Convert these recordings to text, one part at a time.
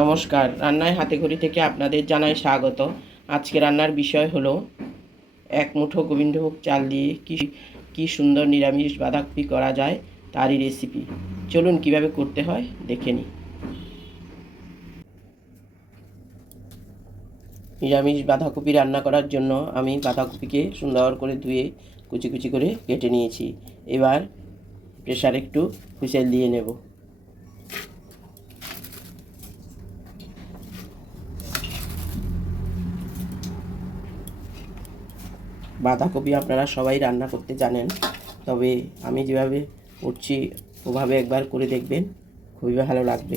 নমস্কার। রান্নায় হাতে ঘড়ি থেকে আপনাদের জানাই স্বাগত। আজকে রান্নার বিষয় হলো, এক মুঠো গোবিন্দভোগ চাল দিয়ে কি কি সুন্দর নিরামিষ বাঁধাকপি করা যায় তারই রেসিপি চলুন কীভাবে করতে হয়, দেখে নিই। নিরামিষ বাঁধাকপি রান্না করার জন্য আমি বাঁধাকপিকে সুন্দর করে ধুয়ে কুচি কুচি করে কেটে নিয়েছি। এবার প্রেশার একটু হুইসেল দিয়ে নেব। বাঁধাকপি আপনারা সবাই রান্না করতে জানেন, তবে আমি যেভাবে করছি, ওভাবে একবার করে দেখবেন, খুবই ভালো লাগবে।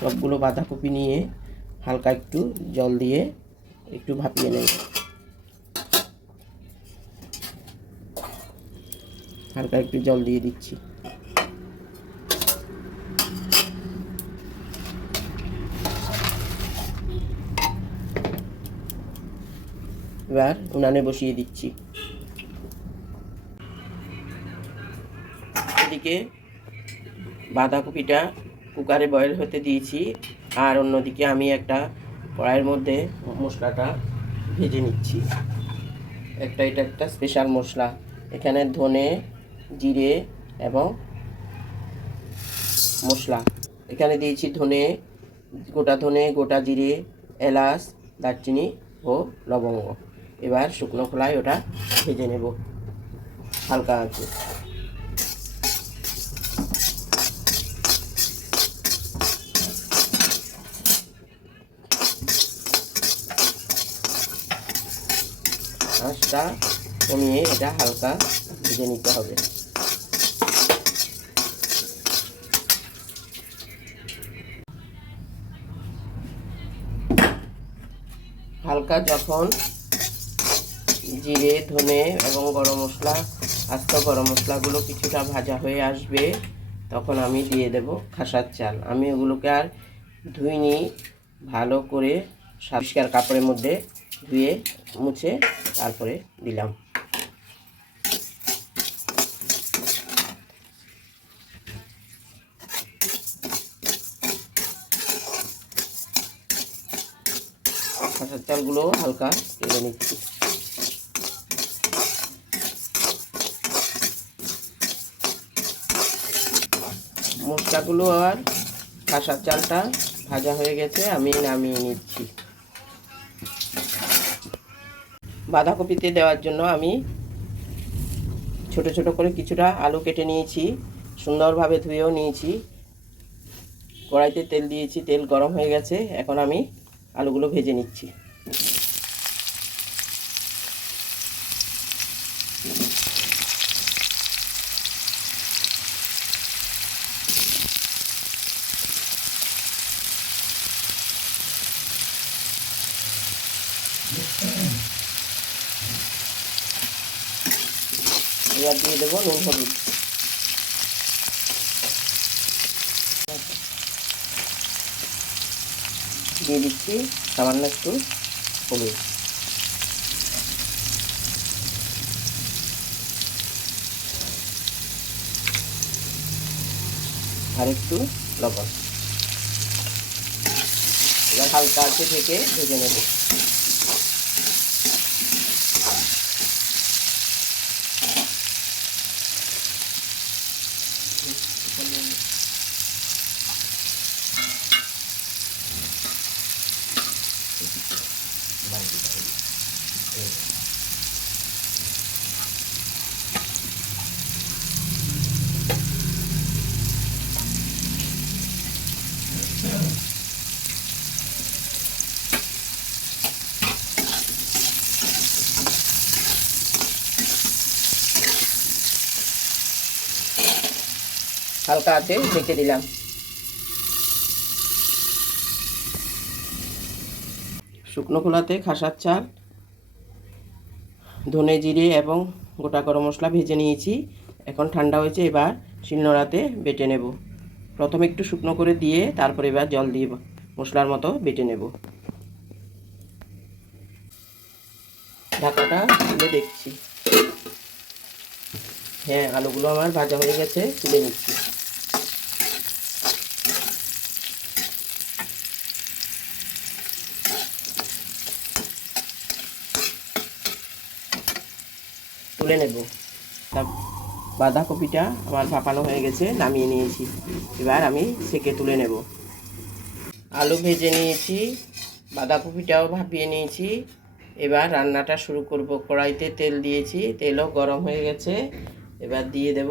সবগুলো বাঁধাকপি নিয়ে হালকা একটু জল দিয়ে একটু ভাপিয়ে নেব। হালকা একটু জল দিয়ে দিচ্ছি। এবার উনানে বসিয়ে দিচ্ছি। এদিকে বাঁধাকপিটা কুকারে বয়েল হতে দিয়েছি, আর অন্যদিকে আমি একটা কড়াইয়ের মধ্যে মশলাটা ভেজে নিচ্ছি। একটা এটা একটা স্পেশাল মশলা। এখানে ধনে, জিরে এবং মশলা। এখানে দিয়েছি ধনে, গোটা ধনে, গোটা জিরে, এলাচ, দারচিনি ও লবঙ্গ। এবার শুকনো খোলায় ওটা ভেজে নেব। হালকা আছে আঁচটা কমিয়ে এটা হালকা ভেজে নিতে হবে। হালকা যখন জিরে, ধনে এবং গরম মশলা, আস্ত গরম মশলাগুলো কিছুটা ভাজা হয়ে আসবে, তখন আমি দিয়ে দেব খাসার চাল। আমি ওগুলোকে আর ধুইনি, ভালো করে পরিষ্কার কাপড়ের মধ্যে ধুয়ে মুছে তারপরে দিলাম। খাসার চালগুলো হালকা তেলে নিচ্ছি। মশলাগুলো আর খাসার চালটা ভাজা হয়ে গেছে, আমি নামিয়ে নিচ্ছি। বাঁধাকপিতে দেওয়ার জন্য আমি ছোট ছোট করে কিছুটা আলু কেটে নিয়েছি, সুন্দরভাবে ধুয়েও নিয়েছি। কড়াইতে তেল দিয়েছি, তেল গরম হয়ে গেছে, এখন আমি আলুগুলো ভেজে নিচ্ছি। এবার দিয়ে দেবো নুন হলুদ দিয়ে দিচ্ছি সামান্য একটু হলুদ। আর একটু লবণ। এবার হালকা আছে থেকে ভেজে নেব। হালকা আছে রেখে দিলাম। শুকনো খোলাতে খাসার চাল, ধনে জিরে এবং গোটা গরম মশলা ভেজে নিয়েছি। এখন ঠান্ডা হয়েছে, এবার শিলনোড়াতে বেটে নেব। প্রথমে একটু শুকনো করে দিয়ে তারপর এবার জল দিয়ে মশলার মতো বেটে নেব। ঢাকাটা তুলে দেখছি। হ্যাঁ আলুগুলো আমার ভাজা হয়ে গেছে, তুলে নিচ্ছি। তুলে নেব। তা বাঁধাকপিটা আমার ভাপানো হয়ে গেছে, নামিয়ে নিয়েছি। এবার আমি সেকে তুলে নেব। আলু ভেজে নিয়েছি, বাঁধাকপিটাও ভাপিয়ে নিয়েছি। এবার রান্নাটা শুরু করব। কড়াইতে তেল দিয়েছি, তেলও গরম হয়ে গেছে। এবার দিয়ে দেব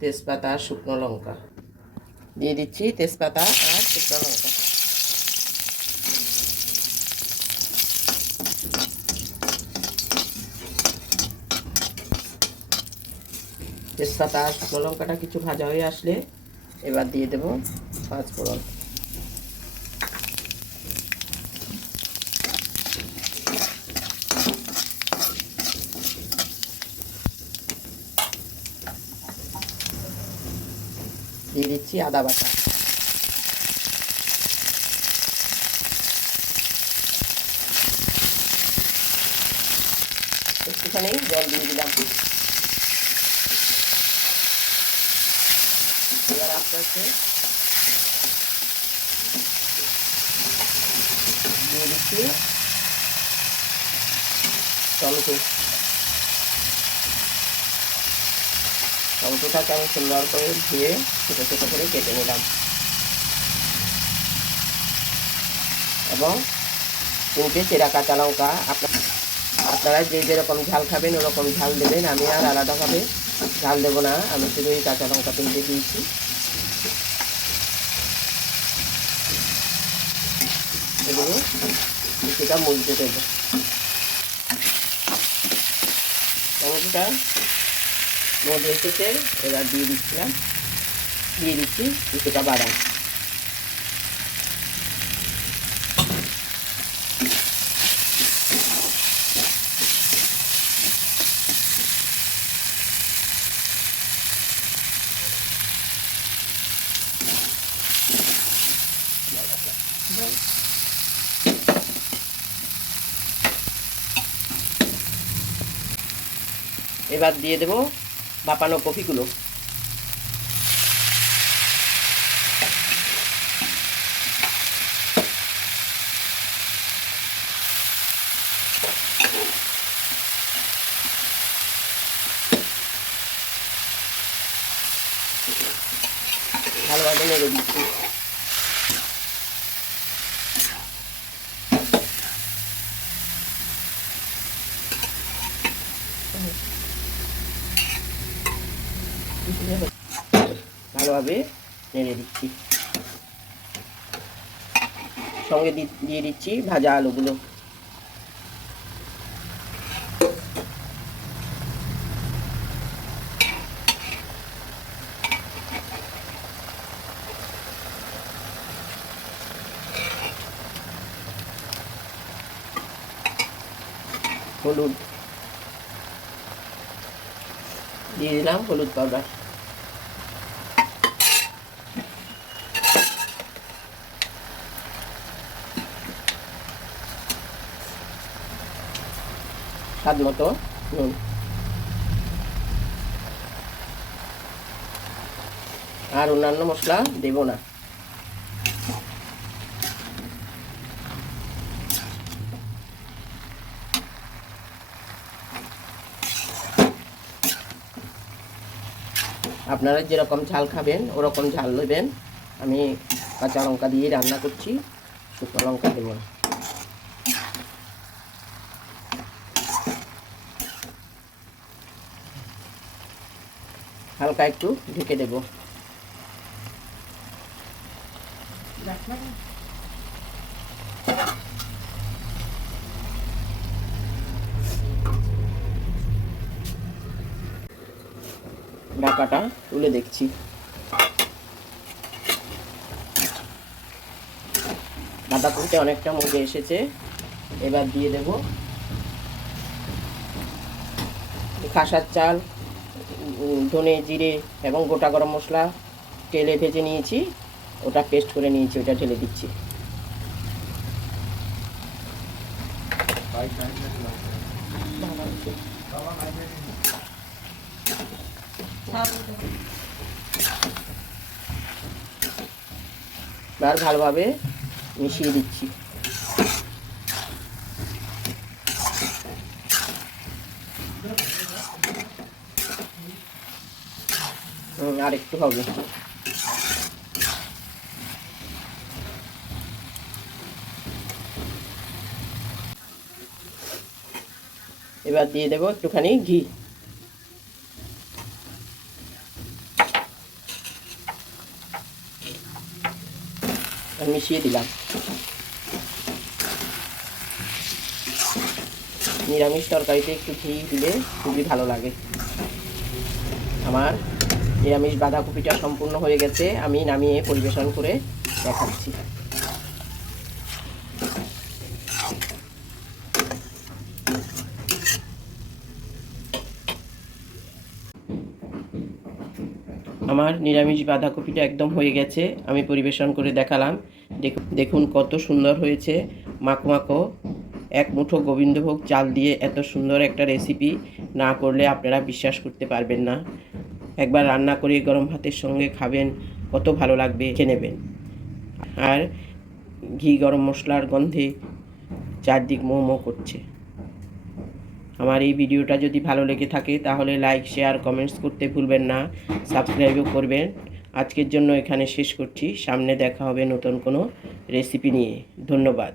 তেজপাতা আর শুকনো লঙ্কা। দিয়ে দিচ্ছি তেজপাতা আর শুকনো লঙ্কা। তেজপাতা, শুকনো লঙ্কাটা কিছু ভাজা হয়ে আসলে এবার দিয়ে দেব পাঁচ ফোড়ন। দিয়ে দিচ্ছি আদা বাটা। একটুখানি জল দিয়ে দিলাম। এবার আস্তে আস্তে দিয়ে দিচ্ছি টমেটো টমেটোটাকে আমি সুন্দর করে ধুয়ে ছোটো ছোটো করে কেটে নিলাম। এবং তিনটে চেরা কাঁচা লঙ্কা আপনারা যে যেরকম ঝাল খাবেন ওরকম ঝাল দেবেন। আমি আর আলাদাভাবে ঝাল দেবো না, আমি শুধু এই কাঁচা লঙ্কা তিনটে দিয়েছি। এগুলো কিছুটা মজতে দেব। টমেটোটা মজে এসেছে এবার দিয়ে দিচ্ছিলাম। দিয়ে দিচ্ছি কিছুটা বাদাম। এবার দিয়ে দেবো বাপানো কপিগুলো। ভালোভাবে নেড়ে দিচ্ছি। ভালোভাবে নেড়ে দিচ্ছি। সঙ্গে দিয়ে দিচ্ছি ভাজা আলুগুলো। হলুদ। দিয়ে দিলাম হলুদ পাউডার। স্বাদ মতো। নুন আর অন্যান্য মশলা দেব না। আপনারা যেরকম ঝাল খাবেন, ওরকম ঝাল নেবেন। আমি কাঁচা লঙ্কা দিয়ে রান্না করছি, শুকনো লঙ্কা দেবো হালকা একটু ঢেকে দেব। ঢাকাটা তুলে দেখছি। বাঁধাকপিটা অনেকটা মজে এসেছে। এবার দিয়ে দেব। খাসার চাল। ধনে জিরে এবং গোটা গরম মশলা তেলে ভেজে নিয়েছি। ওটা পেস্ট করে নিয়েছি, ওটা ঢেলে দিচ্ছি। এবার ভালোভাবে মিশিয়ে দিচ্ছি। আর একটু হবে। এবার দিয়ে দেবো একটুখানি ঘি। মিশিয়ে দিলাম। নিরামিষ তরকারিতে একটু ঘি দিলে খুবই ভালো লাগে। আমার নিরামিষ বাঁধাকপিটা সম্পূর্ণ হয়ে গেছে, আমি নামিয়ে পরিবেশন করে দেখাচ্ছি। আমার নিরামিষ বাঁধাকপিটা একদম হয়ে গেছে, আমি পরিবেশন করে দেখালাম। দেখুন কত সুন্দর হয়েছে, মাখো মাখো। এক মুঠো গোবিন্দভোগ চাল দিয়ে এত সুন্দর একটা রেসিপি না করলে আপনারা বিশ্বাস করতে পারবেন না। একবার রান্না করে গরম ভাতের সঙ্গে খাবেন, কত ভালো লাগবে, খেয়ে নেবেন। আর ঘি গরম মশলার গন্ধে চারদিক মো মো করছে। আমার এই ভিডিওটা যদি ভালো লেগে থাকে, তাহলে লাইক শেয়ার কমেন্টস করতে ভুলবেন না সাবস্ক্রাইবও করবেন। আজকের জন্য এখানে শেষ করছি। সামনে দেখা হবে নতুন কোনো রেসিপি নিয়ে। ধন্যবাদ।